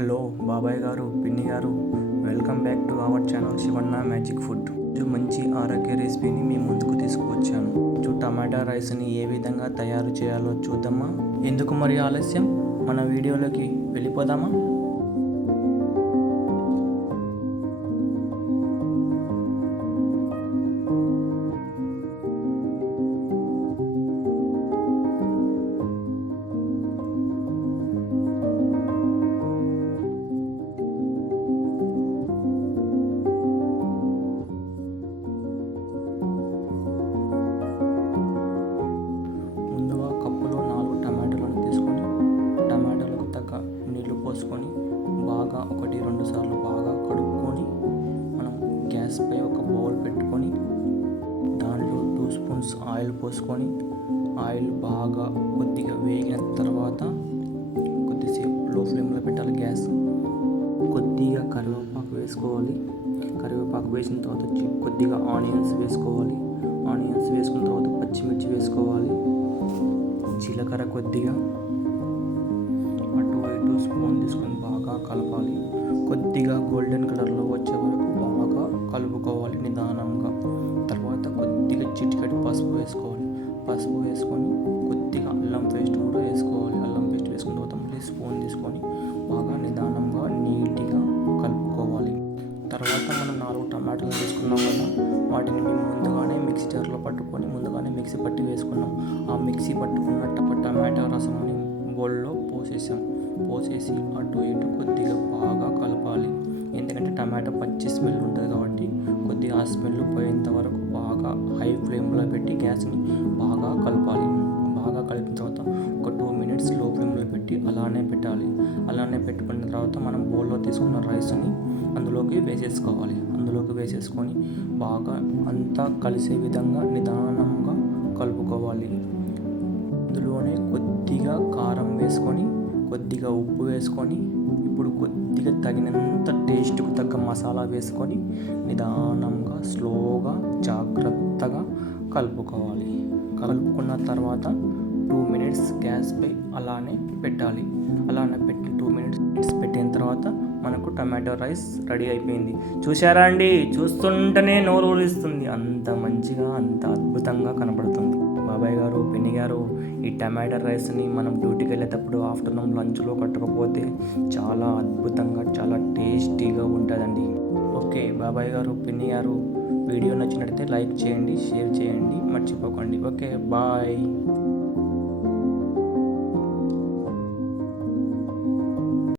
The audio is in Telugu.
హలో బాబాయ్ గారు పిన్ని గారు welcome back to our channel Shivanna magic food. ఇది మంచి ఆరోగ్య రెసిపీని మీ ముందుకు తీసుకువచ్చాను. చూ టమాటా రైస్ని ఏ విధంగా తయారు చేయాలో చూద్దామా? ఎందుకు మరి ఆలస్యం? మన వీడియోలోకి వెళ్ళిపోదామా? నీళ్ళు బాగా ఒకటి రెండు సార్లు బాగా కడుక్కొని మనం గ్యాస్పై ఒక బౌల్ పెట్టుకొని దాంట్లో టూ స్పూన్స్ ఆయిల్ పోసుకొని ఆయిల్ బాగా కొద్దిగా వేగిన తర్వాత కొద్దిసేపు లో ఫ్లేమ్లో పెట్టాలి గ్యాస్. కొద్దిగా కరివేపాకు వేసుకోవాలి. కరివేపాకు వేసిన తర్వాత వచ్చి కొద్దిగా ఆనియన్స్ వేసుకోవాలి. ఆనియన్స్ స్పూన్ తీసుకొని బాగా కలపాలి. కొద్దిగా గోల్డెన్ కలర్లో వచ్చే వరకు బాగా కలుపుకోవాలి నిదానంగా. తర్వాత కొద్దిగా చిటికటి పసుపు వేసుకోవాలి. పసుపు వేసుకొని కొద్దిగా అల్లం పేస్ట్ కూడా వేసుకోవాలి. అల్లం పేస్ట్ వేసుకున్న తర్వాత మళ్ళీ స్పూన్ తీసుకొని బాగా నిదానంగా నీట్గా కలుపుకోవాలి. తర్వాత మనం నాలుగు టమాటాలు తీసుకున్నాం కదా వాటిని మేము ముందుగానే మిక్సీ జార్లో పట్టుకొని ముందుగానే మిక్సీ పట్టి వేసుకున్నాం. ఆ మిక్సీ పట్టుకున్న టమాటా రసం అని బౌల్లో పోసేసాం. పోసేసి అటు ఇటు కొద్దిగా బాగా కలపాలి. ఎందుకంటే టమాటా పచ్చి స్మెల్ ఉంటుంది కాబట్టి కొద్దిగా ఆ స్మెల్ పోయేంత వరకు బాగా హై ఫ్లేమ్లో పెట్టి గ్యాస్ని బాగా కలపాలి. బాగా కలిపిన తర్వాత ఒక టూ మినిట్స్లో ఫ్లేమ్లో పెట్టి అలానే పెట్టాలి. అలానే పెట్టుకున్న తర్వాత మనం బౌల్లో తీసుకున్న రైస్ని అందులోకి వేసేసుకోవాలి. అందులోకి వేసేసుకొని బాగా అంతా కలిసే విధంగా నిదానంగా కలుపుకోవాలి. అందులోనే కొద్దిగా కారం వేసుకొని కొద్దిగా ఉప్పు వేసుకొని ఇప్పుడు కొద్దిగా తగినంత టేస్ట్కు తగ్గ మసాలా వేసుకొని నిదానంగా స్లోగా జాగ్రత్తగా కలుపుకోవాలి. కలుపుకున్న తర్వాత టూ మినిట్స్ గ్యాస్పై అలానే పెట్టాలి. అలానే పెట్టి టూ మినిట్స్ పెట్టిన తర్వాత మనకు టమాటో రైస్ రెడీ అయిపోయింది. చూశారా అండి? చూస్తుంటేనే నోరు ఊరిస్తుంది. అంత మంచిగా అంత అద్భుతంగా కనబడుతుంది. బాబాయ్ గారు పిన్ని గారు ఈ టమాటో రైస్ని మనం డ్యూటీకి వెళ్ళేటప్పుడు ఆఫ్టర్నూన్ లంచ్లో కట్టకపోతే చాలా అద్భుతంగా చాలా టేస్టీగా ఉంటుందండి. ఓకే బాబాయ్ గారు పిన్ని గారు వీడియో నచ్చినట్లయితే లైక్ చేయండి షేర్ చేయండి మర్చిపోకండి. Okay bye.